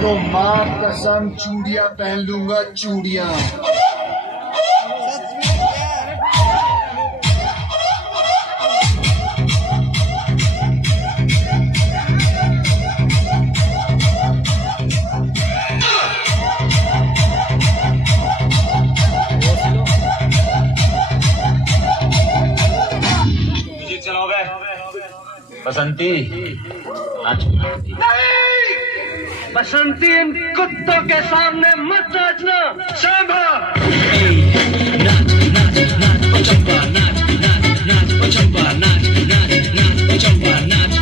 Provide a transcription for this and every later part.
तो माँ कसम चूड़ियां पहन लूंगा, चूड़ियां। बसंती नाच। बसंती इन कुत्तों के सामने मत नाचना। शांभा नाच नाच नाच ओ चंपा नाच नाच नाच ओ चंपा नाच नाच नाच ओ चंपा नाच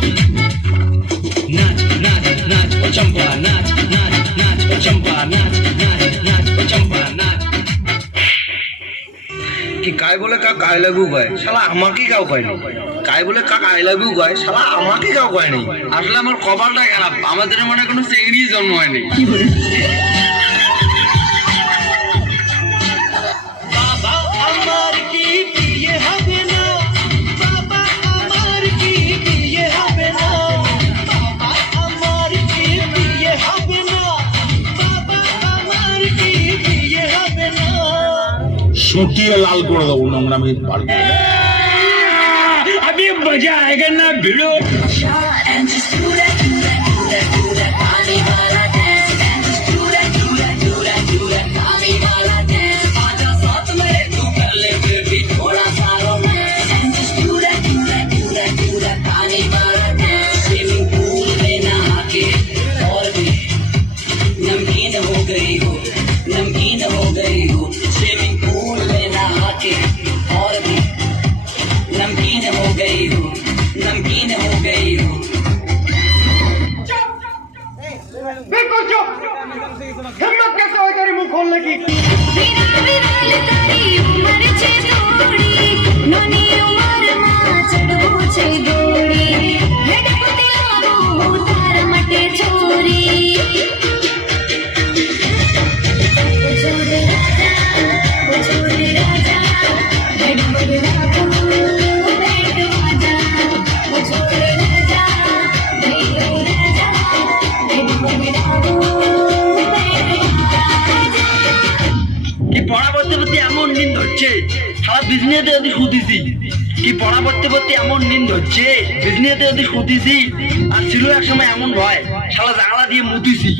नाच नाच नाच ओ चंपा नाच नाच नाच ओ चंपा नाच नाच नाच ओ चंपा नाच। কি কাই বলে কাক আই লাভ ইউ কয় শালা আমাকে কাউ কয় না। কাই বলে কাক আই লাভ ইউ কয় শালা আমাকে কাউ কয় নাই। আসলে আমার কপালটা খারাপ, আমাদের মনে কোনো চেংড়ি জন্ম হয়নি। বাবা আমার কি বিয়ে হবে না, বাবা আমার কি বিয়ে হবে না, বাবা আমার কি বিয়ে হবে না, বাবা আমার কি বিয়ে হবে না। সুটিয়ে লাল করে দেবো নোংরা মেয়ে পারবে। अभी मजा आएगा ना भिड़ो। नमकीन हो गई हो, नमकीन हो गई हो, स्विमिंग पूल में नहा के और भी नमकीन हो गई हो, नमकीन हो गई हो। बिल्कुल चुप। हिम्मत कैसे हो तेरी मुंह खोलने की? কি পড়া পড়তে পড়তে এমন নিন ধরছে সারা বিজনেসে যদি শুধিছি। কি পড়া পড়তে পড়তে এমন নিন ধরছে বিজনেসে যদি শুধিছি। আর ছিল এক সময় এমন ভয় শালা জানলা দিয়ে মুতিছি।